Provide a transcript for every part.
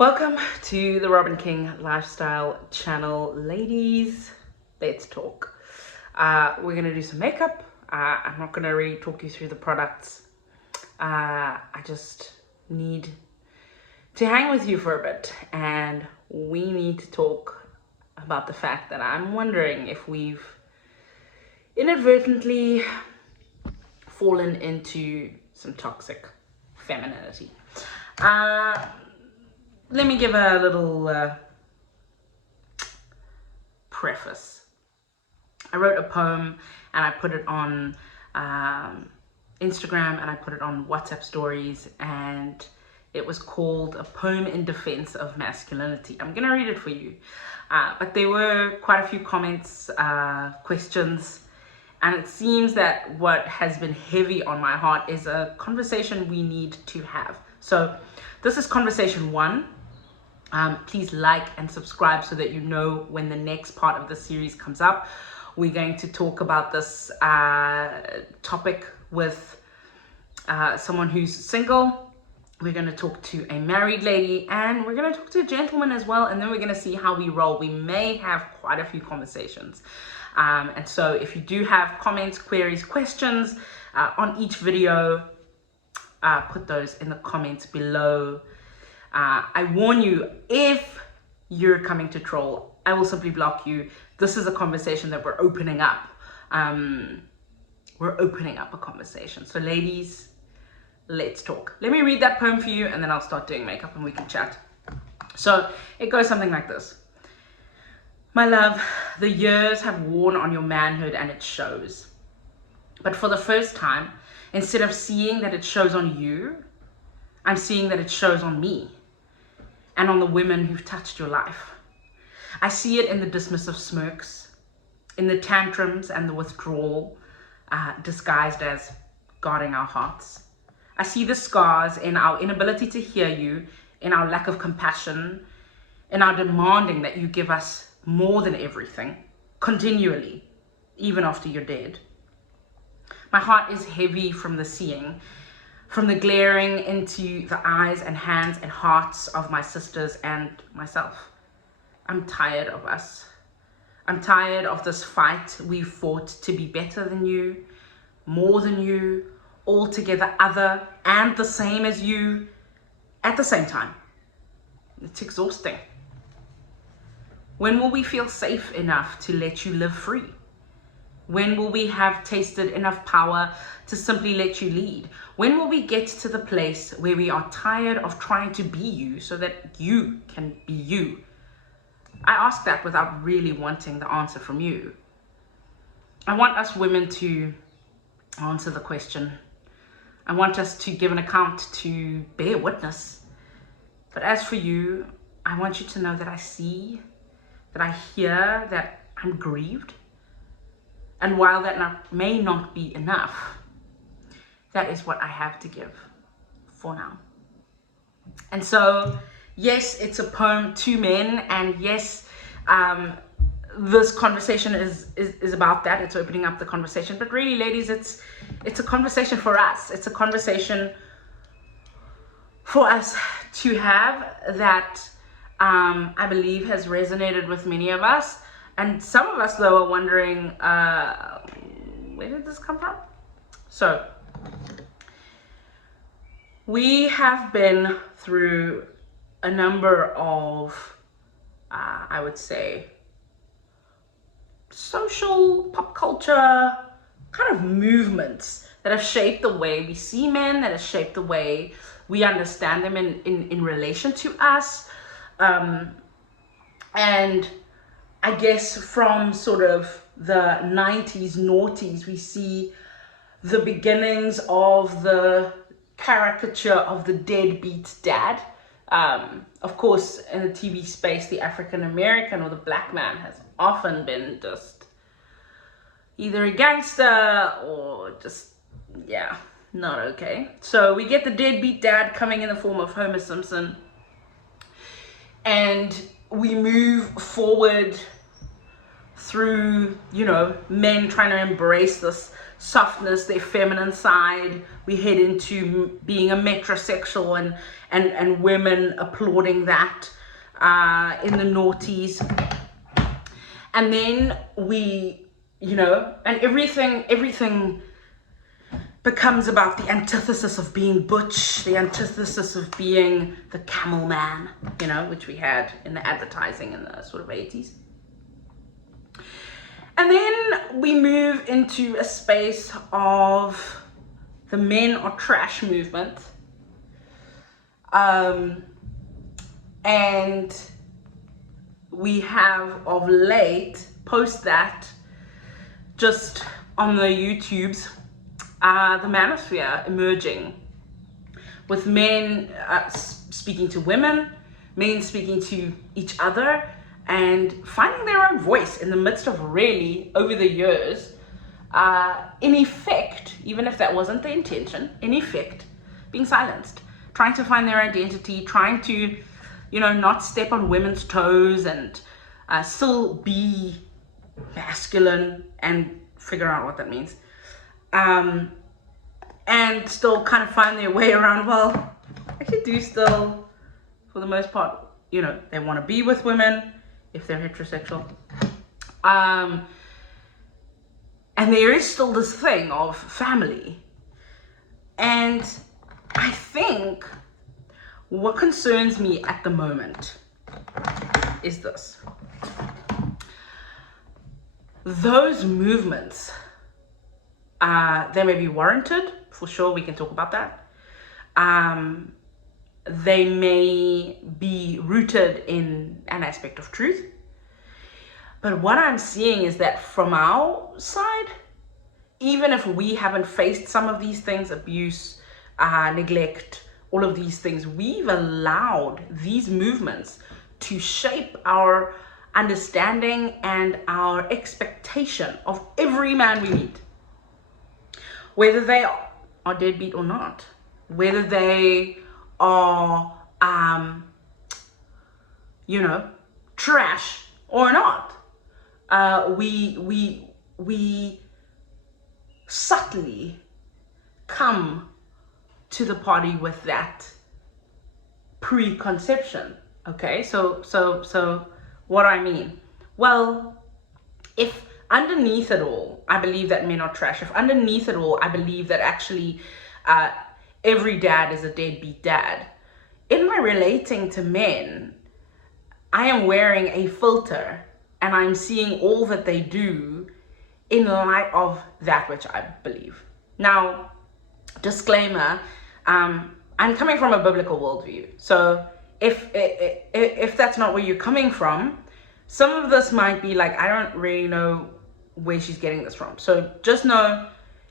Welcome to the Robin King Lifestyle Channel, ladies. Let's talk. We're gonna do some makeup. I'm not gonna really talk you through the products. I just need to hang with you for a bit, and we need to talk about the fact that I'm wondering if we've inadvertently fallen into some toxic femininity. Let me give a little preface. I wrote a poem and I put it on Instagram and I put it on WhatsApp stories, and it was called A Poem in Defense of Masculinity. I'm gonna read it for you. But there were quite a few comments, questions, and it seems that what has been heavy on my heart is a conversation we need to have. So this is conversation one. Please like and subscribe so that you know when the next part of the series comes up. We're going to talk about this topic with someone who's single. We're going to talk to a married lady, and we're going to talk to a gentleman as well, and then we're going to see how we roll. We may have quite a few conversations. And so if you do have comments, queries, questions on each video, put those in the comments below. I warn you, if you're coming to troll, I will simply block you. This is a conversation that we're opening up. We're opening up a conversation. So ladies, let's talk. Let me read that poem for you, and then I'll start doing makeup and we can chat. So it goes something like this. My love, the years have worn on your manhood and it shows. But for the first time, instead of seeing that it shows on you, I'm seeing that it shows on me and on the women who've touched your life. I see it in the dismissive smirks, in the tantrums and the withdrawal, disguised as guarding our hearts. I see the scars in our inability to hear you, in our lack of compassion, in our demanding that you give us more than everything, continually, even after you're dead. My heart is heavy from the seeing, from the glaring into the eyes and hands and hearts of my sisters and myself. I'm tired of us. I'm tired of this fight we fought to be better than you, more than you, altogether other and the same as you at the same time. It's exhausting. When will we feel safe enough to let you live free? When will we have tasted enough power to simply let you lead? When will we get to the place where we are tired of trying to be you so that you can be you? I ask that without really wanting the answer from you. I want us women to answer the question. I want us to give an account, to bear witness. But as for you, I want you to know that I see, that I hear, that I'm grieved. And while that may not be enough, that is what I have to give for now. And so, yes, it's a poem to men, and yes, this conversation is about that. It's opening up the conversation. But really, ladies, it's a conversation for us. It's a conversation for us to have that I believe has resonated with many of us. And some of us, though, are wondering, where did this come from? So, we have been through a number of, I would say, social, pop culture kind of movements that have shaped the way we see men, that have shaped the way we understand them in relation to us. And I guess from sort of the 90s, noughties, we see the beginnings of the caricature of the deadbeat dad. Of course, in the TV space, the African American or the black man has often been just either a gangster or just, yeah, not okay. So we get the deadbeat dad coming in the form of Homer Simpson. And we move forward through, men trying to embrace this softness, their feminine side. We head into being a metrosexual and women applauding that in the noughties. And then we, and everything becomes about the antithesis of being butch, the antithesis of being the camel man, which we had in the advertising in the sort of 80s. And then we move into a space of the men are trash movement. And we have of late, post that, just on the YouTubes, the manosphere emerging with men speaking to women, men speaking to each other, and finding their own voice in the midst of really, over the years, in effect, even if that wasn't the intention, in effect, being silenced, trying to find their identity, trying to, not step on women's toes and still be masculine and figure out what that means. And still kind of find their way around, well, actually do still, for the most part, they want to be with women if they're heterosexual. And there is still this thing of family. And I think what concerns me at the moment is this. Those movements, they may be warranted, for sure, we can talk about that. They may be rooted in an aspect of truth. But what I'm seeing is that from our side, even if we haven't faced some of these things, abuse, neglect, all of these things, we've allowed these movements to shape our understanding and our expectation of every man we meet. Whether they are deadbeat or not, whether they are, trash or not, we subtly come to the party with that preconception. Okay, so what do I mean? Well, if underneath it all, I believe that men are trash, if underneath it all, I believe that actually every dad is a deadbeat dad, in my relating to men, I am wearing a filter and I'm seeing all that they do in light of that which I believe. Now, disclaimer, I'm coming from a biblical worldview. So if that's not where you're coming from, some of this might be like, I don't really know where she's getting this from. So just know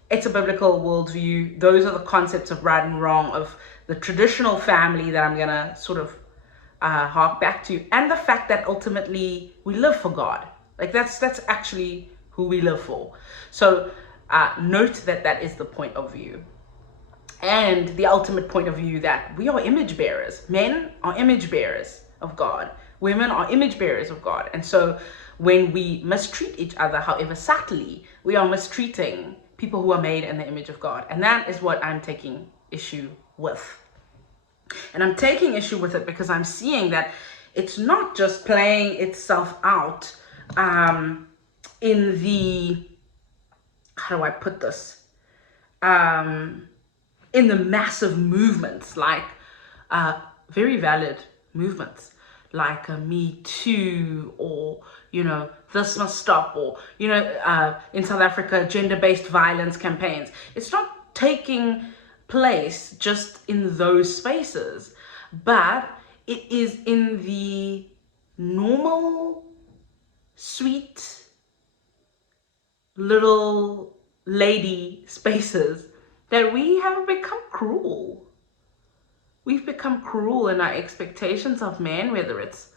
it's a biblical worldview. Those are the concepts of right and wrong, of the traditional family that I'm gonna sort of hark back to, and the fact that ultimately we live for God. Like that's actually who we live for. So note that is the point of view, and the ultimate point of view that we are image bearers. Men are image bearers of God. Women are image bearers of God. And so when we mistreat each other, however subtly, we are mistreating people who are made in the image of God. And that is what I'm taking issue with. And I'm taking issue with it because I'm seeing that it's not just playing itself out in the, how do I put this? In the massive movements, like very valid movements, like Me Too, or, this must stop, or, in South Africa, gender-based violence campaigns. It's not taking place just in those spaces, but it is in the normal, sweet, little lady spaces that we have become cruel. We've become cruel in our expectations of men, whether it's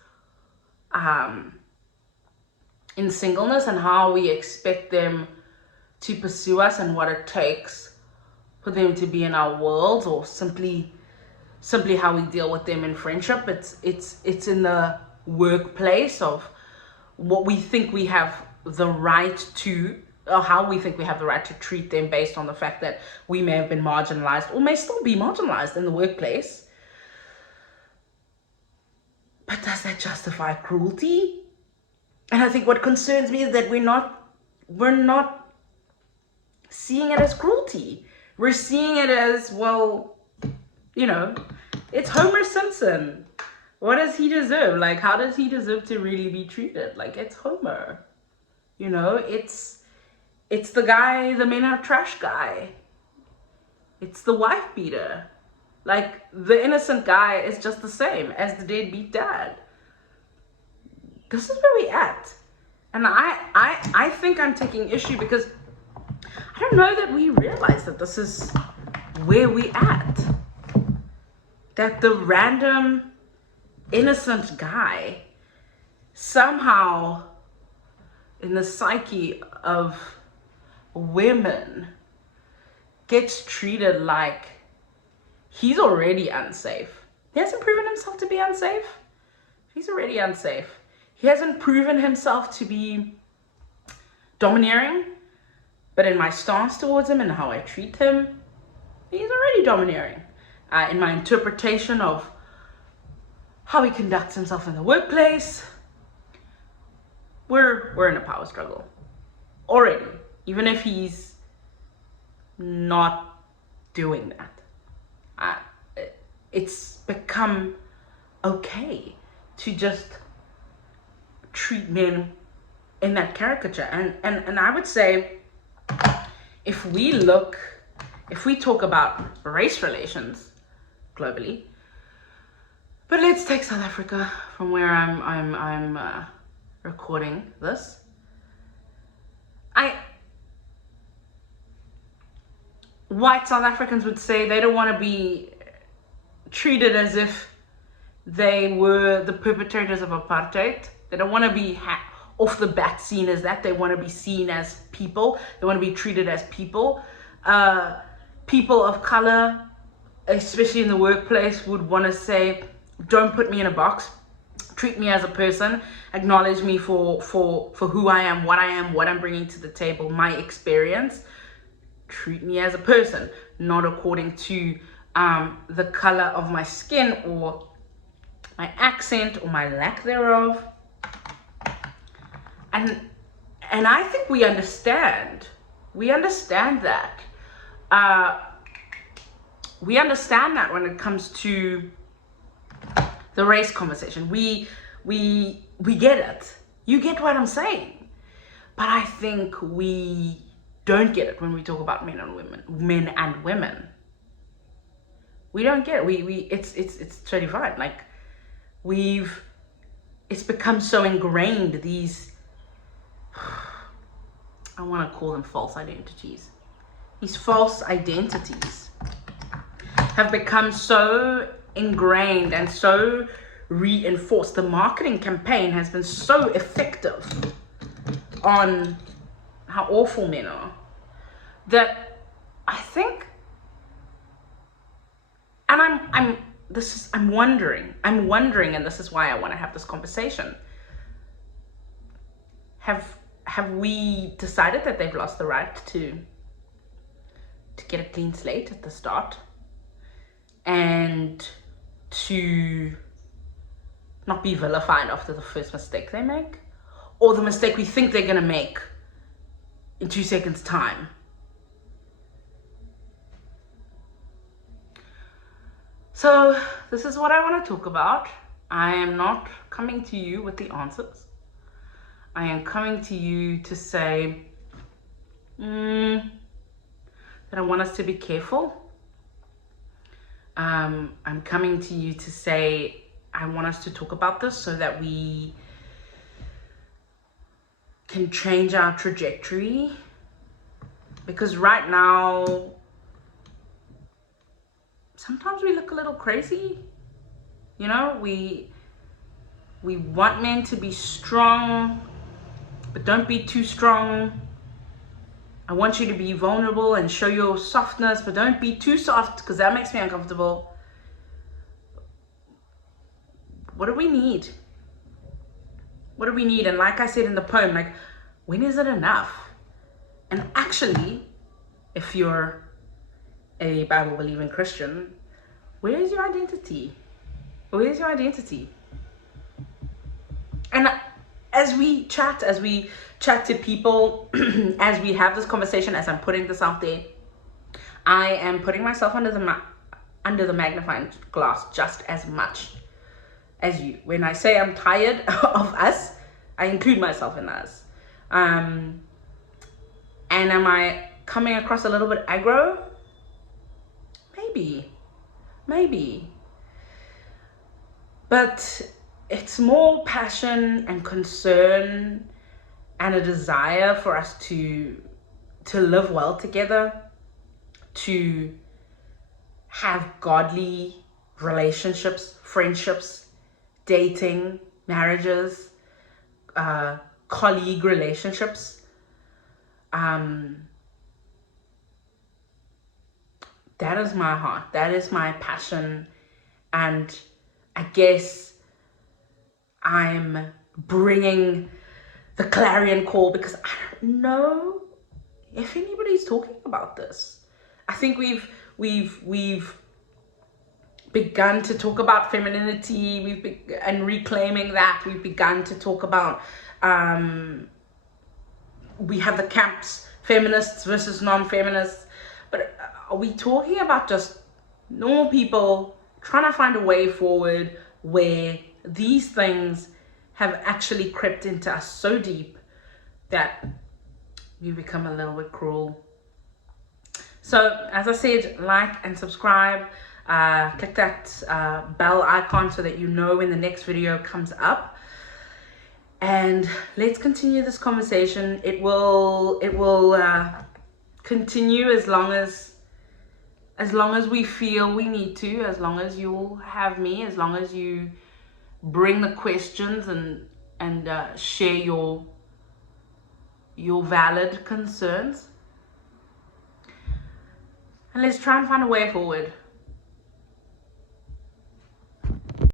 in singleness and how we expect them to pursue us and what it takes for them to be in our world, or simply how we deal with them in friendship. It's in the workplace of what we think we have the right to or how we think we have the right to treat them based on the fact that we may have been marginalized or may still be marginalized in the workplace. But does that justify cruelty? And I think what concerns me is that we're not seeing it as cruelty. We're seeing it as, well, you know, it's Homer Simpson. What does he deserve? Like, how does he deserve to really be treated? Like, it's Homer. You know, it's the guy, the men are trash guy. It's the wife beater. Like, the innocent guy is just the same as the deadbeat dad. This is where we at. And I think I'm taking issue because I don't know that we realize that this is where we at. That the random innocent guy somehow in the psyche of women gets treated like he's already unsafe. He hasn't proven himself to be unsafe. He's already unsafe. He hasn't proven himself to be domineering, but in my stance towards him and how I treat him, he's already domineering. In my interpretation of how he conducts himself in the workplace, we're in a power struggle already, even if he's not doing that. It's become okay to just treat men in that caricature. And I would say, if we talk about race relations globally, but let's take South Africa from where I'm recording this. White South Africans would say they don't want to be treated as if they were the perpetrators of apartheid. They don't want to be off the bat seen as that. They want to be seen as people. They want to be treated as people. People of color, especially in the workplace, would want to say, don't put me in a box. Treat me as a person. Acknowledge me for who I am, what I'm bringing to the table, my experience. Treat me as a person, not according to the color of my skin or my accent or my lack thereof. And I think we understand that. We understand that when it comes to the race conversation. We get it. You get what I'm saying. But I think we don't get it when we talk about men and women. We don't get it. It's totally fine. Like, it's become so ingrained, these, I want to call them false identities. These false identities have become so ingrained and so reinforced. The marketing campaign has been so effective on how awful men are that I think, and I'm wondering, and this is why I want to have this conversation. Have we decided that they've lost the right to get a clean slate at the start and to not be vilified after the first mistake they make, or the mistake we think they're going to make in 2 seconds time? So this is what I want to talk about. I am not coming to you with the answers. I am coming to you to say that I want us to be careful. I'm coming to you to say I want us to talk about this so that we can change our trajectory. Because right now, sometimes we look a little crazy. You know, we want men to be strong, but don't be too strong. I want you to be vulnerable and show your softness, but don't be too soft, because that makes me uncomfortable. What do we need? What do we need? And like I said in the poem, like, when is it enough? And actually, if you're a Bible believing Christian, where is your identity? Where is your identity? And as we chat to people, as we have this conversation, as I'm putting this out there, I am putting myself under the magnifying glass just as much as you. When I say I'm tired of us, I include myself in us. And am I coming across a little bit aggro? Maybe. But it's more passion and concern and a desire for us to live well together, to have godly relationships, friendships, dating, marriages, colleague relationships. That is my heart. That is my passion. And I guess I'm bringing the clarion call because I don't know if anybody's talking about this. I think we've begun to talk about femininity. And reclaiming that. We've begun to talk about we have the camps, feminists versus non-feminists. But are we talking about just normal people trying to find a way forward where these things have actually crept into us so deep that we become a little bit cruel? So as I said, like and subscribe, click that bell icon so that you know when the next video comes up, and let's continue this conversation. It will continue as long as we feel we need to, as long as you'll have me, as long as you bring the questions and share your valid concerns. And let's try and find a way forward.